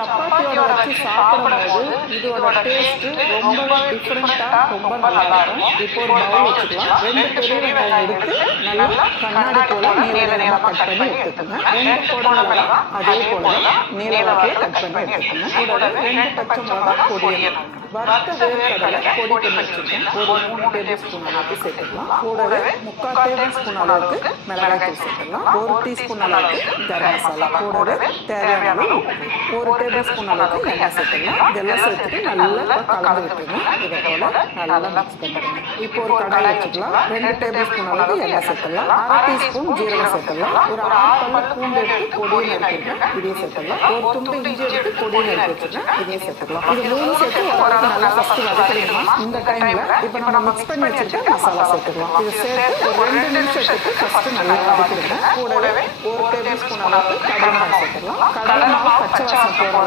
சப்பாத்தியோட வச்சு சாப்பிடும்போது இதோட டேஸ்ட் ரொம்பவே டிஃப்ரெண்டா ரொம்ப நல்லா இருக்கும். இப்போ ஒரு பவுல் வச்சுக்கலாம். 2 பெரிய வெங்காயம் எடுத்து நல்லா கண்ணாடி போல நீளமா கட் பண்ணி எடுத்துக்கோங்க. 2 குடமிளகா அதே போல நீளவாக்கில் கட் பண்ணி எடுத்துக்கோங்க. கூடவே 2 பச்சை மிளகா பொடியை வறுத்த வேர்க்கடலை பொடி பண்ணி வச்சுருக்கேன். ஒரு 3 டேபிள் ஸ்பூன் அளவுக்கு சேர்த்துக்கலாம். கூடவே 3/4 டேபிள் ஸ்பூன் அளவுக்கு மிளகாய் சேர்த்துக்கலாம். 1 டீஸ்பூன் அளவுக்கு கரம் மசாலா, கூடவே தேவையான அளவு உப்பு, 1 டேபிள் ஸ்பூன் அளவுக்கு எண்ணெய் சேர்த்துக்கலாம். இதெல்லாம் சேர்த்துட்டு நல்லா கலந்து விட்டுருங்க. இதை போல நல்லா மிக்ஸ் பண்ணிடுங்க. இப்போ ஒரு கடாய் வச்சுக்கலாம். 2 டேபிள் ஸ்பூன் அளவுக்கு எண்ணெய் சேர்த்துக்கலாம். 1/2 டீஸ்பூன் ஜீரகம் சேர்த்துக்கலாம். ஒரு 6 பல்லு பூண்டு எடுத்து பொடியை நறுக்கிருக்கேன். இதையும் சேர்த்துக்கலாம். ஒரு துண்டு இஞ்சி எடுத்து பொடியை நறுக்கி வச்சுருக்கேன். இதையும் சேர்த்துக்கலாம். இது 3 சேர்த்து நல்லா ஃபர்ஸ்ட் வதக்கிடணும். இந்த டைம்ல இப்போ நம்ம மிக்ஸ் பண்ணி வச்சிருக்க மசாலா சேர்த்துக்கலாம். இது சேர்த்து ஒரு 2 நிமிஷத்துக்கு ஃபர்ஸ்ட் நல்லா வதக்கிடுங்க. கூடவே 1 டேபிள் ஸ்பூன் அளவுக்கு கடலை மாவு சேர்த்துக்கலாம். கடலை மாவு பச்சை வாசனை போகிற